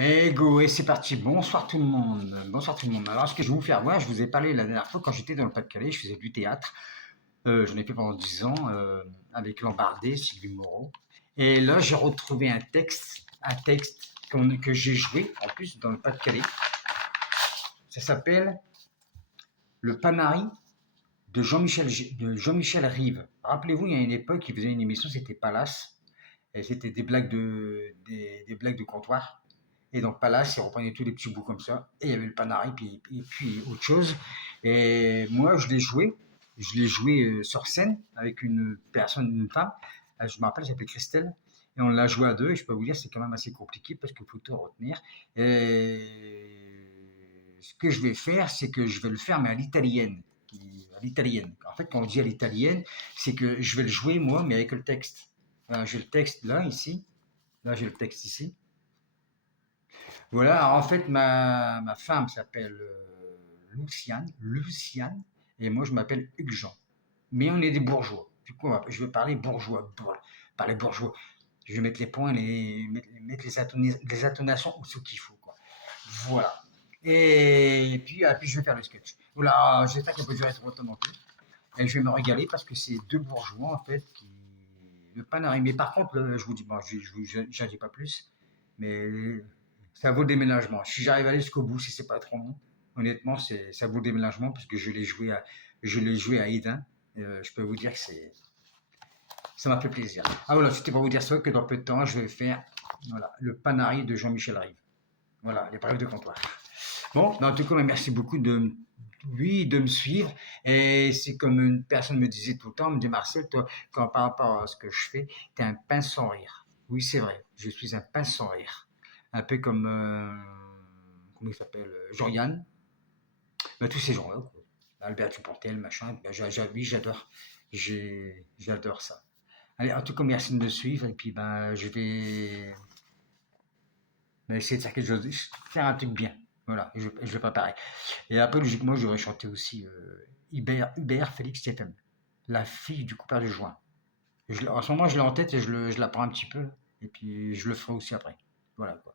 Et go, et c'est parti. Bonsoir tout le monde. Bonsoir tout le monde. Alors, ce que je vais vous faire voir, je vous ai parlé la dernière fois quand j'étais dans le Pas-de-Calais, je faisais du théâtre. J'en ai fait pendant 10 ans avec Lambardé, Sylvie Moreau. Et là, j'ai retrouvé un texte que j'ai joué en plus dans le Pas-de-Calais. Ça s'appelle Le Panari de Jean-Michel Rive. Rappelez-vous, il y a une époque, il faisait une émission, c'était Palace. Et c'était des blagues de comptoir. Et donc Palace, il reprenait tous les petits bouts comme ça. Et il y avait le Panari, puis autre chose. Et moi, je l'ai joué. Je l'ai joué sur scène avec une femme. Je me rappelle, elle s'appelait Christelle. Et on l'a joué à deux. Et je peux vous dire, c'est quand même assez compliqué parce qu'il faut tout retenir. Et ce que je vais faire, c'est que je vais le faire, mais à l'italienne. À l'italienne. En fait, quand on dit à l'italienne, c'est que je vais le jouer moi, mais avec le texte. Voilà, j'ai le texte là, ici. Là, j'ai le texte ici. Voilà, en fait, ma femme s'appelle Luciane, et moi, je m'appelle Hugues Jean. Mais on est des bourgeois. Du coup, je vais parler bourgeois, parler bourgeois. Je vais mettre les points, mettre les intonations où ce qu'il faut, quoi. Voilà. Et puis, je vais faire le sketch. Voilà, j'espère qu'il peut durer trop longtemps non plus. Et je vais me régaler parce que c'est deux bourgeois, en fait, qui. Le pain Mais par contre, je vous dis, bon, j'en dis pas plus, mais ça vaut le déménagement. Si j'arrive à aller jusqu'au bout, si c'est pas trop long, honnêtement, ça vaut le déménagement parce que je l'ai joué à Edin. Je peux vous dire que ça m'a fait plaisir. Ah voilà, c'était pour vous dire ça que dans peu de temps, je vais faire voilà, le Panari de Jean-Michel Rive. Voilà, les brèves de comptoir. Bon, en tout cas, merci beaucoup oui, de me suivre. Et c'est comme une personne me disait tout le temps, me dit Marcel, toi, par rapport à ce que je fais, tu es un pain sans rire. Oui, c'est vrai, je suis un pain sans rire. Un peu comme, comment il s'appelle, Jean-Yann, ben, tous ces gens-là, quoi. Albert Dupontel, machin, ben, oui, j'adore. J'adore ça. Allez, en tout cas, merci de me suivre. Et puis, ben, je vais essayer de faire quelque chose, faire un truc bien. Voilà, je vais préparer. Et après, logiquement, j'aurais chanté aussi Hubert Félix Stéphane, la fille du coupeur de joint. En ce moment, je l'ai en tête et je l'apprends un petit peu. Et puis, je le ferai aussi après. Voilà quoi.